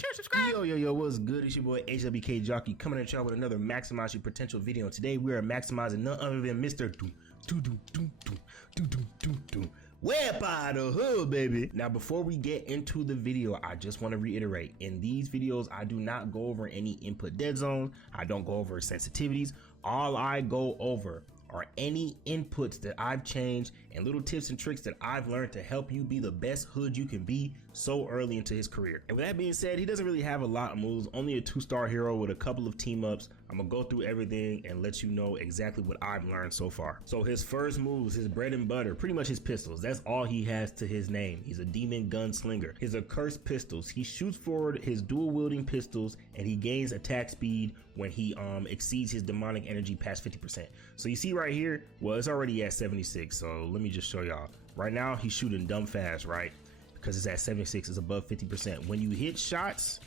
share, subscribe. Yo, what's good? It's your boy HWK Jockey coming at y'all with another Maximize Your Potential video. Today we are maximizing none other than Mr. WEPA the hood, baby. Now, before we get into the video, I just want to reiterate, in these videos, I do not go over any input dead zones. I don't go over sensitivities. All I go over are any inputs that I've changed and little tips and tricks that I've learned to help you be the best hood you can be so early into his career. And with that being said, he doesn't really have a lot of moves, only a 2-star hero with a couple of team ups. I'm gonna go through everything and let you know exactly what I've learned so far. So his first moves, his bread and butter, pretty much his pistols. That's all he has to his name. He's a demon gunslinger. His accursed pistols. He shoots forward his dual wielding pistols and he gains attack speed when he exceeds his demonic energy past 50%. So you see right here, well, it's already at 76. So let me just show y'all. Right now he's shooting dumb fast, right? Because it's at 76, it's above 50%. When you hit shots,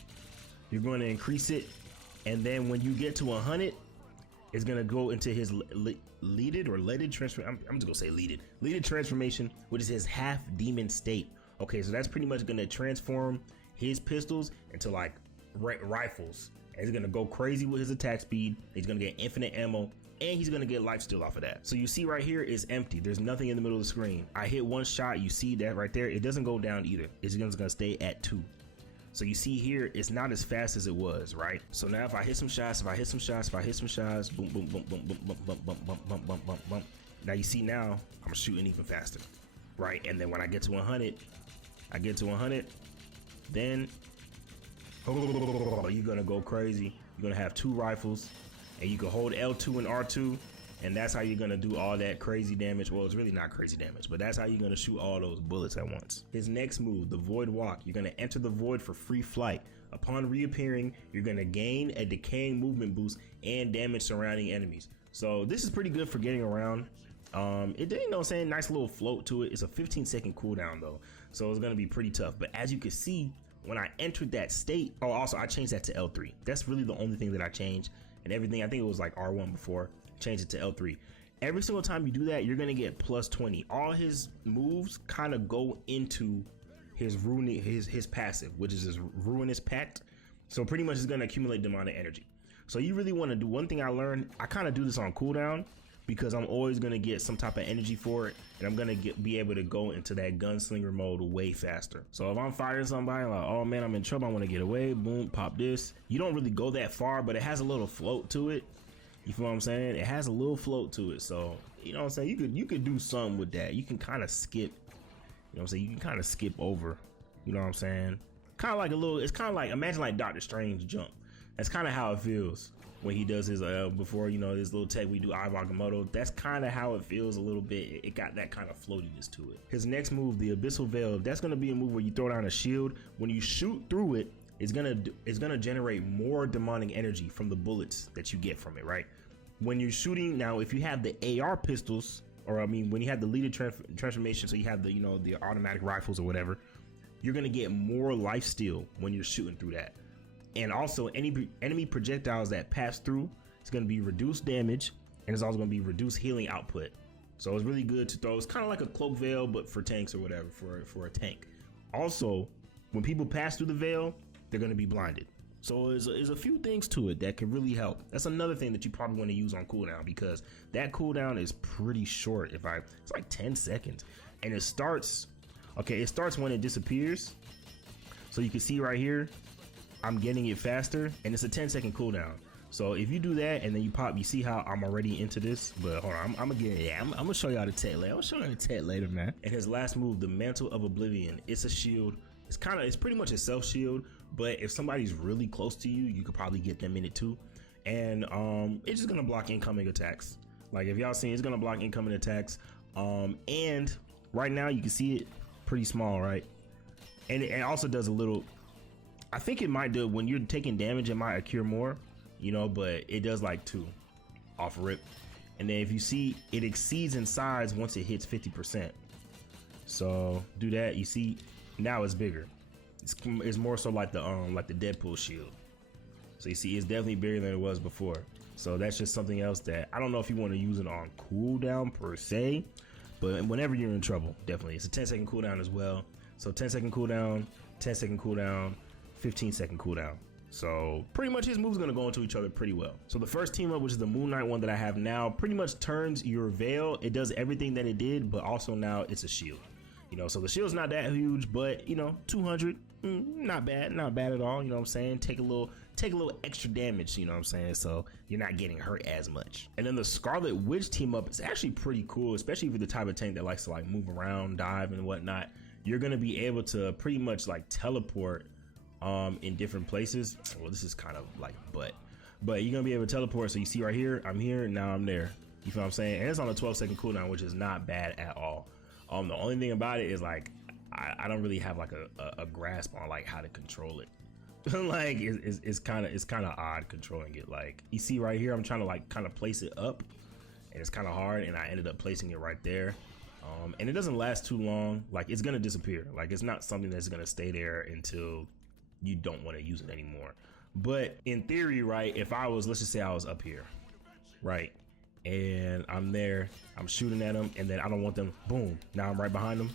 you're going to increase it. And then when you get to 100, it's going to go into his leaded transformation. I'm just going to say leaded transformation, which is his half demon state. Okay, so that's pretty much going to transform his pistols into like rifles. And he's going to go crazy with his attack speed. He's going to get infinite ammo. And he's gonna get lifesteal off of that. So you see right here is empty. There's nothing in the middle of the screen. I hit one shot, you see that right there. It doesn't go down either. It's just gonna stay at 2. So you see here, it's not as fast as it was, right? So now if I hit some shots, boom, boom, boom, boom, boom, boom, boom, boom, boom, boom, boom, boom, boom. Now you see now, I'm shooting even faster, right? And then when I get to 100, then you're gonna go crazy. You're gonna have 2 rifles. And you can hold L2 and R2, and that's how you're gonna do all that crazy damage. Well, it's really not crazy damage, but that's how you're gonna shoot all those bullets at once. His next move, the Void Walk. You're gonna enter the void for free flight. Upon reappearing, you're gonna gain a decaying movement boost and damage surrounding enemies. So this is pretty good for getting around. It didn't, you know what I'm saying, nice little float to it. It's a 15-second cooldown though, so it's gonna be pretty tough. But as you can see, when I entered that state, oh, also I changed that to L3. That's really the only thing that I changed. And everything, I think it was like R1 before, change it to L3. Every single time you do that, you're gonna get plus 20. All his moves kind of go into his his passive, which is his Ruinous Pact. So pretty much it's gonna accumulate demonic energy. So you really want to do one thing I learned. I kind of do this on cooldown because I'm always gonna get some type of energy for it, and I'm gonna be able to go into that gunslinger mode way faster. So if I'm firing somebody like, oh man, I'm in trouble, I want to get away, boom, pop this. You don't really go that far, but it has a little float to it. You feel what I'm saying? It has a little float to it. So you know what I'm saying? You could do something with that. You can kind of skip. You know what I'm saying? You can kind of skip over. You know what I'm saying? Kind of like a little. It's kind of like, imagine like Doctor Strange jump. That's kind of how it feels when he does his before, you know, this little tech we do Iwagamoto. That's kind of how it feels a little bit. It got that kind of floatiness to it. His next move, the Abyssal Veil, that's gonna be a move where you throw down a shield. When you shoot through it, it's gonna generate more demonic energy from the bullets that you get from it, right? When you're shooting, now if you have the AR pistols, or I mean when you have the leaded transformation, so you have the, you know, the automatic rifles or whatever, you're gonna get more lifesteal when you're shooting through that. And also any enemy projectiles that pass through, it's going to be reduced damage, and it's also going to be reduced healing output. So it's really good to throw. It's kind of like a cloak veil, but for tanks or whatever, for a tank. Also, when people pass through the veil, they're going to be blinded. So there's a few things to it that can really help. That's another thing that you probably want to use on cooldown, because that cooldown is pretty short. It's like 10 seconds, and it starts when it disappears. So you can see right here, I'm getting it faster, and it's a 10-second cooldown. So if you do that and then you pop, you see how I'm already into this. But hold on, I'm gonna show y'all the tech later. I'm gonna show y'all the tech later, man. And his last move, the Mantle of Oblivion. It's a shield. It's pretty much a self shield, but if somebody's really close to you, you could probably get them in it too. And it's just gonna block incoming attacks. Like if y'all seen, it's gonna block incoming attacks. And right now you can see it pretty small, right? And it also does a little. I think it might do, when you're taking damage, it might occur more, you know, but it does like 2 off rip. And then if you see, it exceeds in size once it hits 50%. So do that. You see, now it's bigger. It's more so like the Deadpool shield. So you see, it's definitely bigger than it was before. So that's just something else that I don't know if you want to use it on cooldown per se, but whenever you're in trouble, definitely. It's a 10-second cooldown as well. So 10-second cooldown, 10-second cooldown, 15-second cooldown. So pretty much his moves gonna go into each other pretty well. So the first team up, which is the Moon Knight one that I have now, pretty much turns your Veil. It does everything that it did, but also now it's a shield. You know, so the shield's not that huge, but you know, 200, not bad at all. You know what I'm saying? Take a little extra damage, you know what I'm saying? So you're not getting hurt as much. And then the Scarlet Witch team up is actually pretty cool, especially if you're the type of tank that likes to like move around, dive and whatnot. You're gonna be able to pretty much like teleport in different places. Well, this is kind of like but you're gonna be able to teleport. So you see right here, I'm here, now I'm there. You feel what I'm saying? And it's on a 12-second cooldown, which is not bad at all. The only thing about it is like I don't really have like a grasp on like how to control it. Like it's kind of odd controlling it. Like you see right here, I'm trying to like kind of place it up, and it's kind of hard, and I ended up placing it right there. And it doesn't last too long. Like it's gonna disappear. Like it's not something that's gonna stay there until you don't want to use it anymore. But in theory, right, if I was, let's just say I was up here, right, and I'm there, I'm shooting at them, and then I don't want them, boom, now I'm right behind them,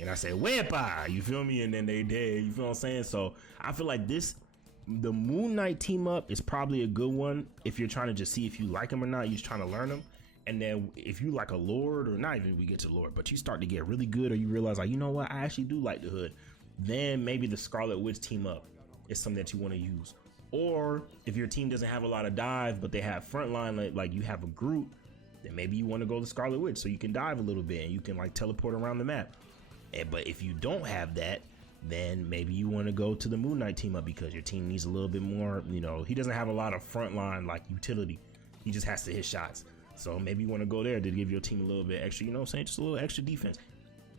and I say WEPA, you feel me, and then they dead, you feel what I'm saying? So I feel like the Moon Knight team up is probably a good one if you're trying to just see if you like them or not. You're just trying to learn them. And then if you like a Lord, or not even we get to Lord, but you start to get really good, or you realize like, you know what, I actually do like the Hood, then maybe the Scarlet Witch team up is something that you want to use. Or if your team doesn't have a lot of dive, but they have frontline, like you have a group, then maybe you want to go to Scarlet Witch so you can dive a little bit and you can like teleport around the map. But if you don't have that, then maybe you want to go to the Moon Knight team up because your team needs a little bit more, you know, he doesn't have a lot of frontline like utility. He just has to hit shots. So maybe you want to go there to give your team a little bit extra, you know what I'm saying? Just a little extra defense.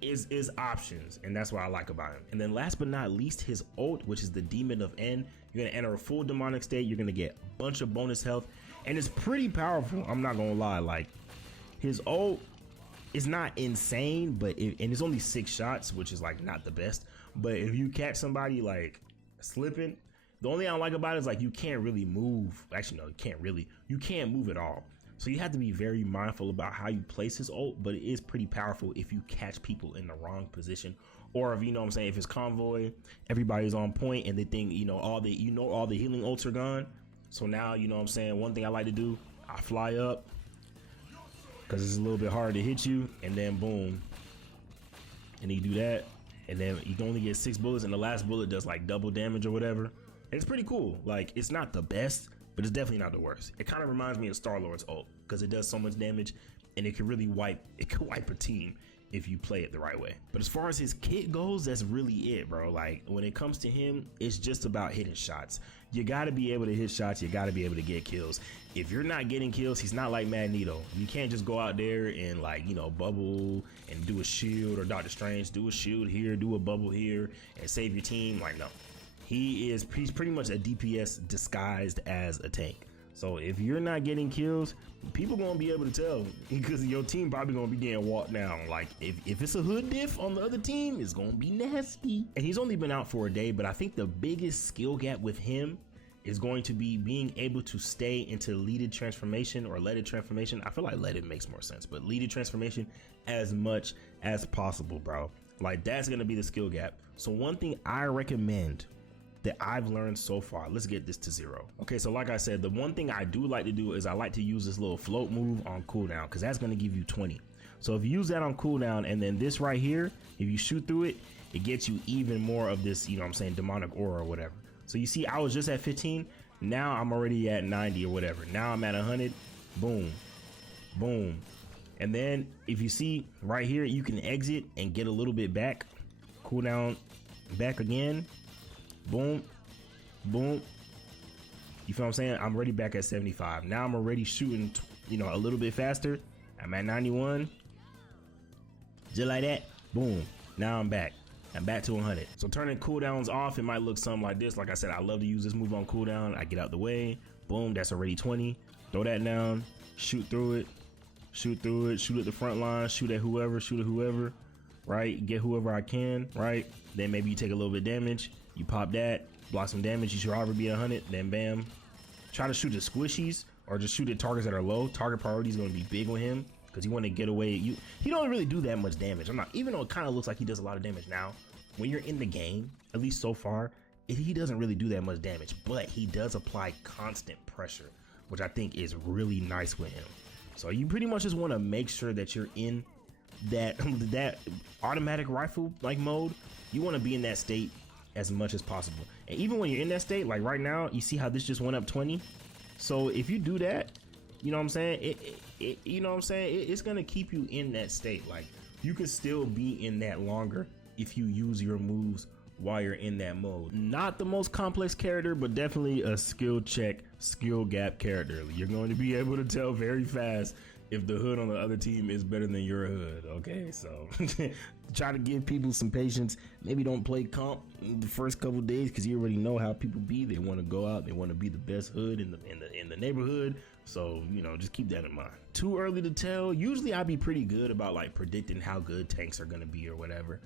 Is options, and that's what I like about him. And then last but not least, his ult, which is the Demon of End. You're gonna enter a full demonic state, you're gonna get a bunch of bonus health, and it's pretty powerful. I'm not gonna lie, like his ult is not insane, but and it's only 6 shots, which is like not the best. But if you catch somebody like slipping, the only thing I like about it is like you can't really move. Actually, no, you can't move at all. So you have to be very mindful about how you place his ult, but it is pretty powerful if you catch people in the wrong position, or if, you know what I'm saying, if it's convoy, everybody's on point and they think, all the healing ults are gone. So now, you know what I'm saying, one thing I like to do, I fly up because it's a little bit harder to hit you, and then boom, and you do that, and then you can only get 6 bullets, and the last bullet does like double damage or whatever. And it's pretty cool. Like, it's not the best, but it's definitely not the worst. It kind of reminds me of Star-Lord's ult because it does so much damage, and it can really wipe a team if you play it the right way. But as far as his kit goes, that's really it, bro. Like, when it comes to him, it's just about hitting shots. You got to be able to hit shots. You got to be able to get kills. If you're not getting kills, he's not like Magneto. You can't just go out there and, like, bubble and do a shield, or Doctor Strange, do a shield here, do a bubble here, and save your team. Like, no. He's pretty much a DPS disguised as a tank. So if you're not getting kills, people gonna be able to tell, because your team probably gonna be getting walked down. Like if it's a hood diff on the other team, it's gonna be nasty. And he's only been out for a day, but I think the biggest skill gap with him is going to be being able to stay into leaded transformation or leaded transformation. I feel like leaded makes more sense, but leaded transformation as much as possible, bro. Like, that's gonna be the skill gap. So one thing I recommend that I've learned so far, let's get this to 0. Okay, so like I said, the one thing I do like to do is I like to use this little float move on cooldown, because that's gonna give you 20. So if you use that on cooldown, and then this right here, if you shoot through it, it gets you even more of this, you know what I'm saying, demonic aura or whatever. So you see, I was just at 15, now I'm already at 90 or whatever. Now I'm at 100, boom, boom. And then if you see right here, you can exit and get a little bit back, cooldown back again, boom, boom. You feel what I'm saying? I'm already back at 75. Now I'm already shooting, a little bit faster. I'm at 91. Just like that, boom. Now I'm back. I'm back to 100. So turning cooldowns off, it might look something like this. Like I said, I love to use this move on cooldown. I get out the way, boom, that's already 20. Throw that down, shoot through it, shoot at the front line, shoot at whoever, right? Get whoever I can, right? Then maybe you take a little bit of damage. You pop that, block some damage, you should already be 100, then bam. Try to shoot at squishies, or just shoot at targets that are low. Target priority is going to be big with him, because you want to get away. He don't really do that much damage. Even though it kind of looks like he does a lot of damage now, when you're in the game, at least so far, he doesn't really do that much damage, but he does apply constant pressure, which I think is really nice with him. So you pretty much just want to make sure that you're in that automatic rifle like mode. You want to be in that state as much as possible. And even when you're in that state, like right now, you see how this just went up 20. So if you do that, you know what I'm saying? You know what I'm saying? It's gonna keep you in that state. Like you could still be in that longer if you use your moves while you're in that mode. Not the most complex character, but definitely a skill check, skill gap character. You're going to be able to tell very fast if the hood on the other team is better than your hood. Okay, so try to give people some patience. Maybe don't play comp the first couple days because you already know how people be. They want to go out, they want to be the best hood in the neighborhood. So you know, just keep that in mind. Too early to tell. Usually I be pretty good about like predicting how good tanks are gonna be or whatever.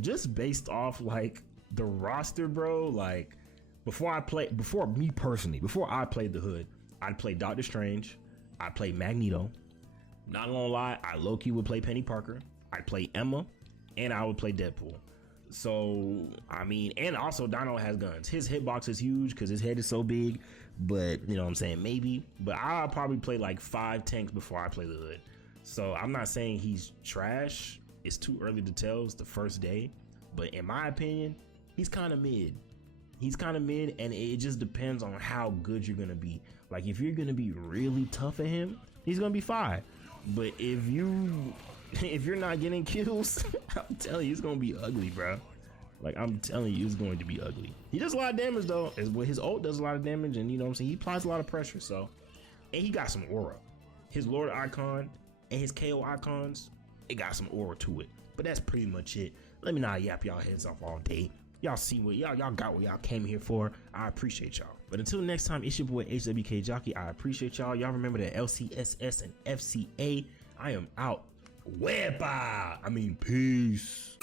Just based off like the roster, bro. Like before I played the hood, I'd play Doctor Strange, I'd play Magneto. Not gonna lie, I low-key would play Penny Parker, I'd play Emma, and I would play Deadpool. So I mean, and also Dino has guns. His hitbox is huge because his head is so big, but you know what I'm saying, maybe. But I'll probably play like 5 tanks before I play the hood. So I'm not saying he's trash. It's too early to tell. It's the first day, but in my opinion, he's kind of mid. He's kind of mid, and it just depends on how good you're gonna be. Like if you're gonna be really tough at him, he's gonna be fine. But if you're not getting kills, I'm telling you, it's gonna be ugly, bro. Like I'm telling you, it's going to be ugly. He does a lot of damage though. His ult does a lot of damage, and you know what I'm saying, he applies a lot of pressure. So, and he got some aura. His Lord icon and his KO icons, it got some aura to it. But that's pretty much it. Let me not yap y'all heads off all day. Y'all see what y'all got what y'all came here for. I appreciate y'all. But until next time, it's your boy HWK Jockey. I appreciate y'all. Y'all remember that LCSS and FCA. I am out. WEPA. I mean, peace.